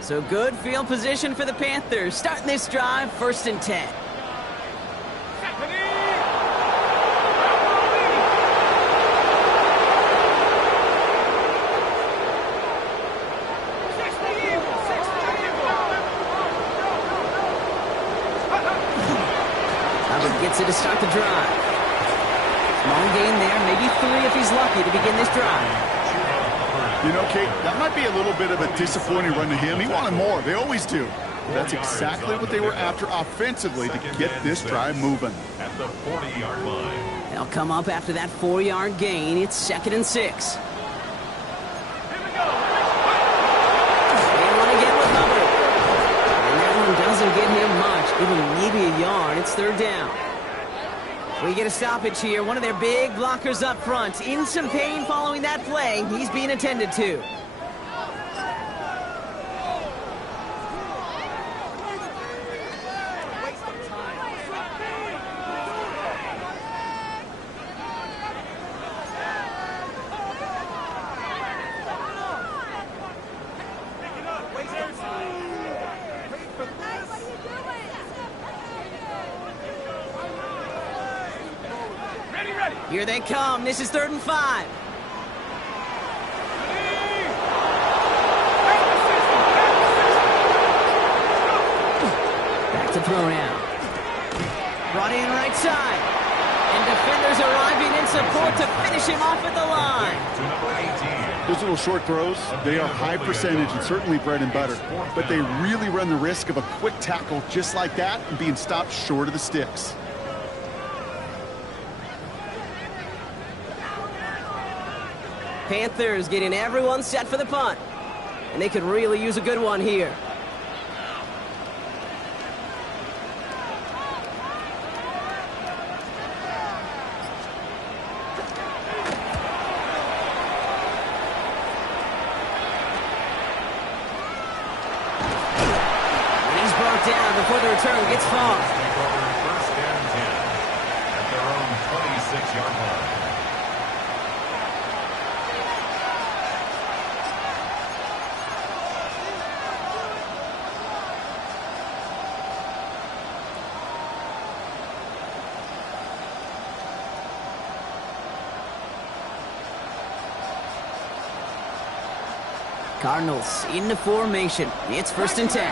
So good field position for the Panthers. Starting this drive, first and 10. Hubbard gets it to start the drive. Small gain there, maybe 3 if he's lucky to begin this drive. You know, Kate, that might be a little bit of a disappointing run to him. He wanted more. They always do. That's exactly what they were after offensively to get this drive moving. At the 40-yard line. They'll come up after that 4-yard gain. It's 2nd and 6. Here we go. They run again with Hubbard. And that one doesn't get him much. Give him maybe a yard. It's 3rd down. We get a stoppage here. One of their big blockers up front. In some pain following that play. He's being attended to. Here they come. This is 3rd and 5. Back to throw now. Brought in right side. And defenders arriving in support to finish him off at the line. To number 18. Those little short throws, they are high percentage and certainly bread and butter. But they really run the risk of a quick tackle just like that and being stopped short of the sticks. Panthers getting everyone set for the punt. And they could really use a good one here. And he's brought down before the return gets far. Take over 1st and 10 at their own 26-yard line. Cardinals into formation. It's 1st and 10.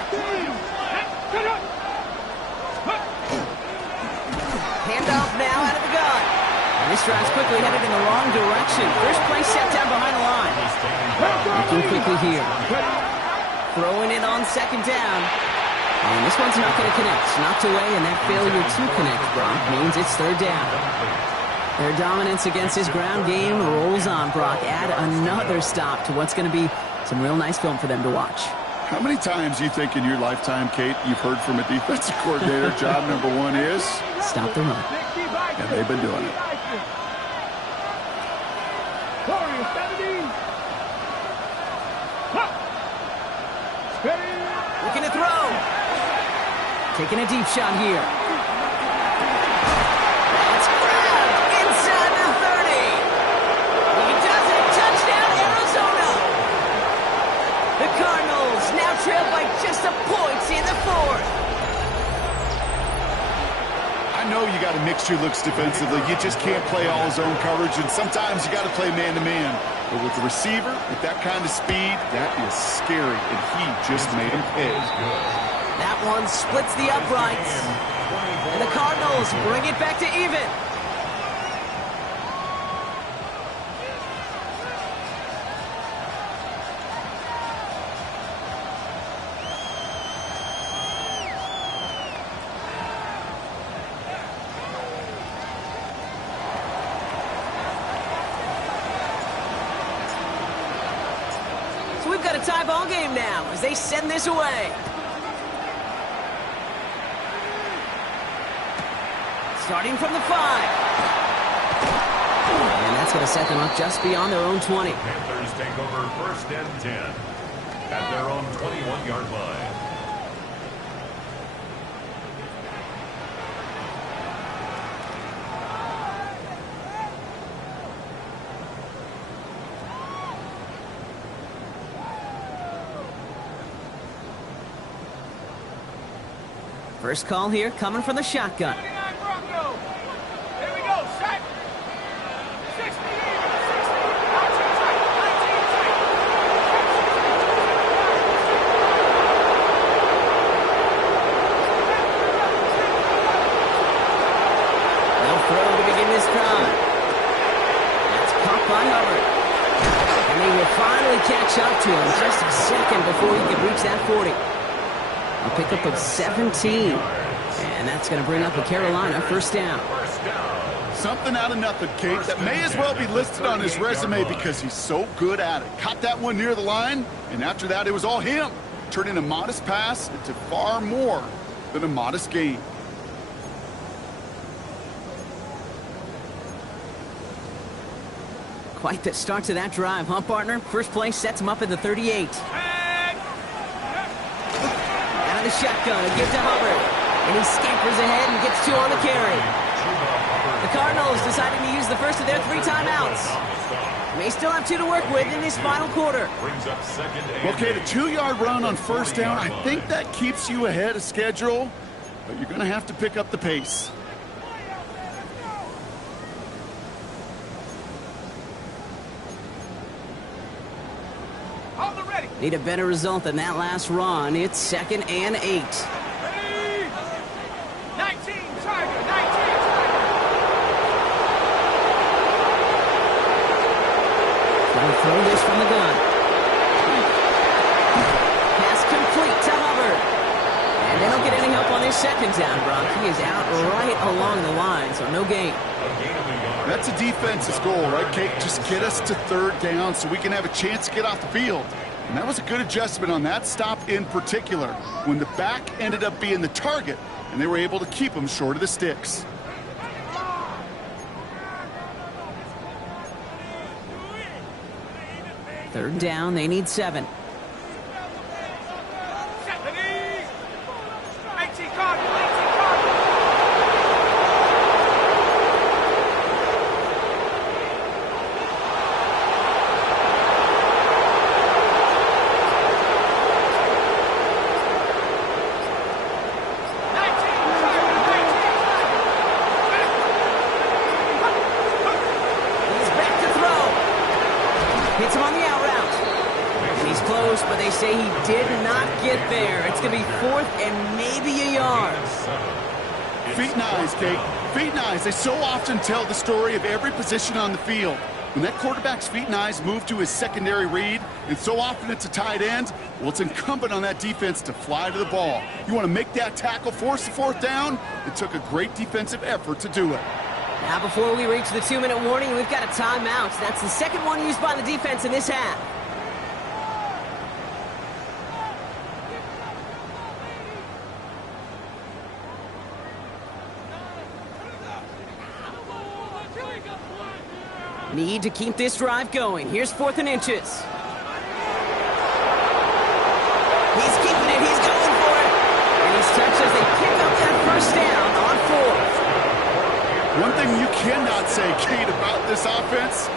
Handoff now out of the gun. And this drive's quickly headed in the wrong direction. First play set down behind the line. Looking quickly here. Throwing it on 2nd down. And this one's not going to connect. Knocked away, and that failure to connect, Brock, means it's 3rd down. Their dominance against his ground game rolls on, Brock. Add another stop to what's going to be some real nice film for them to watch. How many times do you think in your lifetime, Kate, you've heard from a defensive coordinator, job number 1 is? Stop the run. And they've been doing it. Looking to throw. Taking a deep shot here. That's grabbed inside the 30. He does it. Touchdown, Arizona. The Cardinals now trail by just a point in the 4th. I know you got to mix your looks defensively. You just can't play all zone coverage, and sometimes you got to play man-to-man. But with the receiver, with that kind of speed, that is scary, and he just made him pay. That one splits the uprights. And the Cardinals bring it back to even. So we've got a tie ball game now as they send this away. Starting from the 5. And that's going to set them up just beyond their own 20. Panthers take over 1st and 10 at their own 21-yard line. First call here coming from the shotgun. Catch up to him just a second before he could reach that 40. A pickup of 17. And that's going to bring up a Carolina first down. Something out of nothing, Kate, that may as well be listed on his resume because he's so good at it. Caught that one near the line, and after that, it was all him. Turning a modest pass into far more than a modest gain. Quite the start to that drive, huh, partner? First play sets him up at the 38. Out of the shotgun, a give to Hubbard. And he scampers ahead and gets 2 on the carry. The Cardinals deciding to use the first of their 3 timeouts. May still have 2 to work with in this final quarter. Okay, the 2-yard run on first down, I think that keeps you ahead of schedule, but you're going to have to pick up the pace. Need a better result than that last run. It's 2nd and 8. 19, Tiger, 19, Trying to throw this from the gun. Pass complete to Hubbard. And they don't get any help on this second down, Brock. He is out right along the line, so no gain. That's a defense's goal, right, Kate? Just get us to 3rd down so we can have a chance to get off the field. And that was a good adjustment on that stop in particular, when the back ended up being the target, and they were able to keep him short of the sticks. Third down, they need 7. 18, Cardinals, 18, Cardinals. Hits him on the out route. And he's close, but they say he did not get there. It's going to be 4th and maybe a yard. Feet and eyes, Kate. Feet and eyes. They so often tell the story of every position on the field. When that quarterback's feet and eyes move to his secondary read, and so often it's a tight end, well, it's incumbent on that defense to fly to the ball. You want to make that tackle, force the 4th down? It took a great defensive effort to do it. Now, before we reach the 2-minute warning, we've got a timeout. That's the second one used by the defense in this half. Need to keep this drive going. Here's 4th and inches. He's keeping it. He's going for it. And he's touched as they pick up that first down on 4th. One thing you cannot say, Kate, about this offense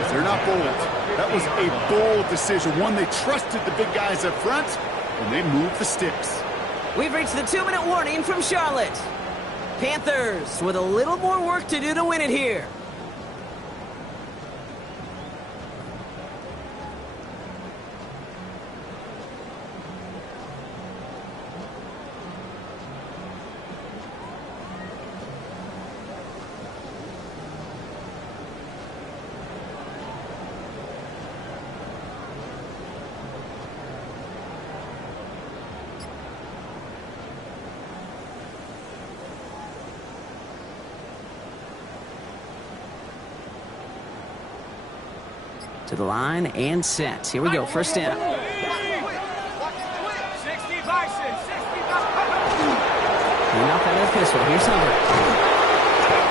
is they're not bold. That was a bold decision, one they trusted the big guys up front, and they moved the sticks. We've reached the 2-minute warning from Charlotte. Panthers with a little more work to do to win it here. To the line and set. Here we go, first down. 60 Bison, 60 Enough out of the pistol. Here's Hubbard.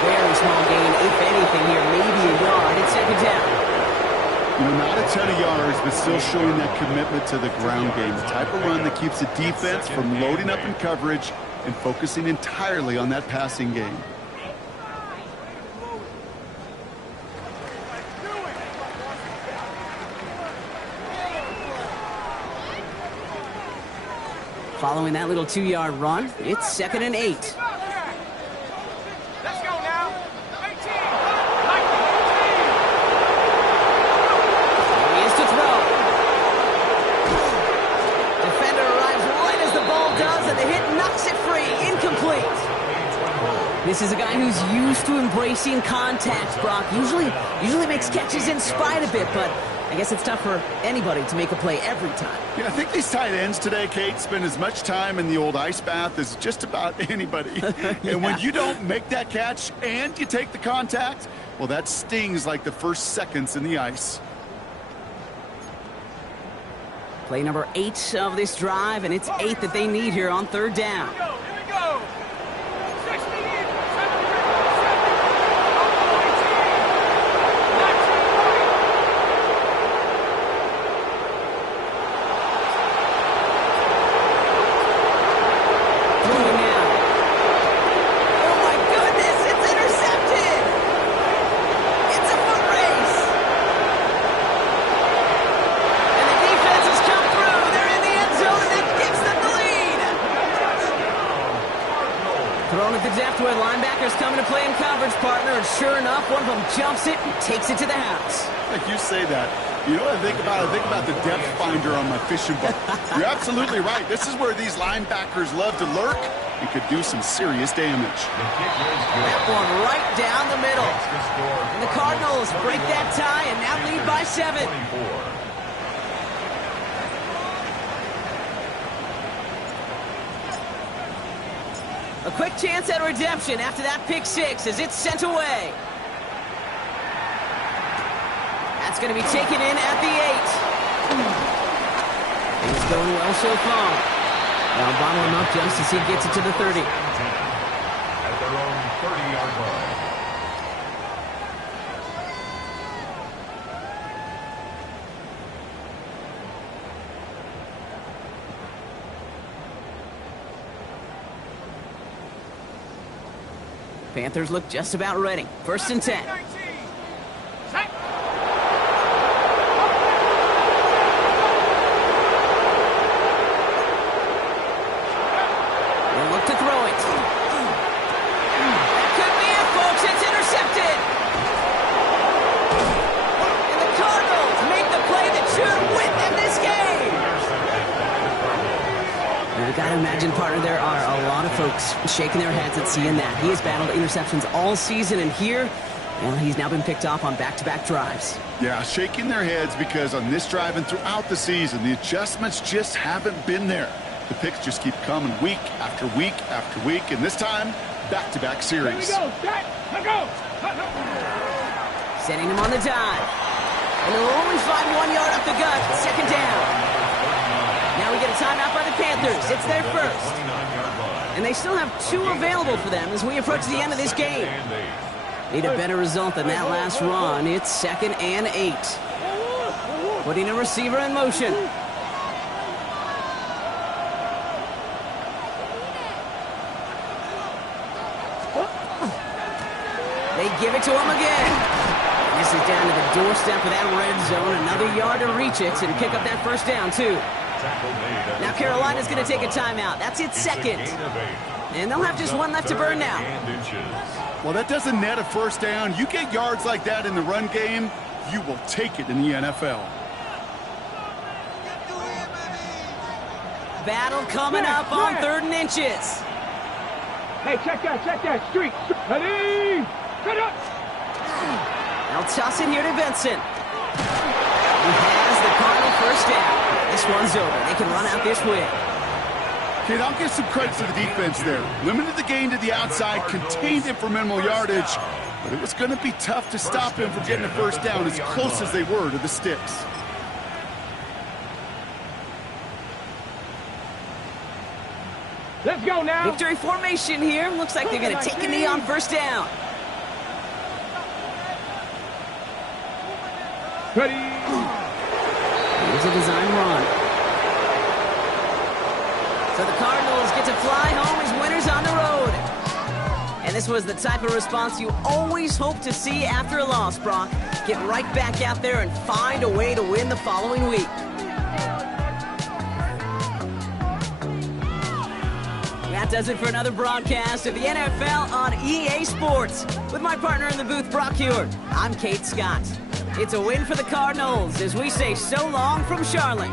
Very small gain, if anything here, maybe a yard. It's 2nd down. You know, not a ton of yards, but still showing that commitment to the ground game. The type of run that keeps the defense from loading up in coverage and focusing entirely on that passing game. Following that little 2-yard run, it's 2nd and 8. Let's go now. 18. Here he is to throw. Defender arrives right as the ball does, and the hit knocks it free. Incomplete. This is a guy who's used to embracing contact, Brock. Usually makes catches in spite of it, but I guess it's tough for anybody to make a play every time. Yeah, I think these tight ends today, Kate, spend as much time in the old ice bath as just about anybody. Yeah. And when you don't make that catch and you take the contact, well, that stings like the first seconds in the ice. Play number 8 of this drive, and it's 8 that they need here on third down. Here we go. 60 in, 7 Throwing now. Oh my goodness, it's intercepted! It's a foot race! And the defense has come through. They're in the end zone, and that gives them the lead. Thrown at the depth where linebackers coming to play in coverage, partner, and sure enough, one of them jumps it and takes it to the house. Like you say that. You know what I think about? I think about the depth finder on my fishing boat. You're absolutely right. This is where these linebackers love to lurk and could do some serious damage. That one right down the middle. And the Cardinals break that tie and now lead by 7. A quick chance at redemption after that pick 6 as it's sent away. That's going to be taken in at the 8. Things going well so far. Now bottle him up just as he gets it to the 30. At their own 30-yard line. Panthers look just about ready. 1st and 10. 19. Set. They'll look to throw it. That could be it, folks. It's intercepted. And the Cardinals make the play that should win them this game. You've got to imagine, partner, there are a lot of folks shaking their heads at seeing that. He has battled interceptions all season, and here, well, he's now been picked off on back-to-back drives. Yeah, shaking their heads because on this drive and throughout the season, the adjustments just haven't been there. The picks just keep coming week after week after week, and this time, back-to-back Here we series. go. Set. Let's go. Setting him on the dive. And they'll only find 1 yard up the gut. 2nd down. Now we get a timeout by the Panthers. It's their first. And they still have 2 available for them as we approach the end of this game. Need a better result than that last run. It's 2nd and 8. Putting a receiver in motion. They give it to him again. This is down to the doorstep of that red zone. Another yard to reach it and pick up that 1st down, too. Now Carolina's going to take a timeout. That's its 2nd. And they'll have just 1 left to burn now. Well, that doesn't net a 1st down. You get yards like that in the run game, you will take it in the NFL. Battle coming up on 3rd and inches. Hey, check that. Street. Ready. Set up. They'll toss it here to Benson. He has the Cardinal 1st down. This one's over. They can run out this win. Okay, I'll give some credit to the defense there. Limited the gain to the outside, contained him for minimal yardage, but it was going to be tough to stop him from getting a 1st down as close as they were to the sticks. Let's go now. Victory formation here. Looks like they're going to take a knee on 1st down. Ready. Here's a design run. So the Cardinals get to fly home as winners on the road. And this was the type of response you always hope to see after a loss, Brock. Get right back out there and find a way to win the following week. That does it for another broadcast of the NFL on EA Sports. With my partner in the booth, Brock Hewitt, I'm Kate Scott. It's a win for the Cardinals as we say so long from Charlotte.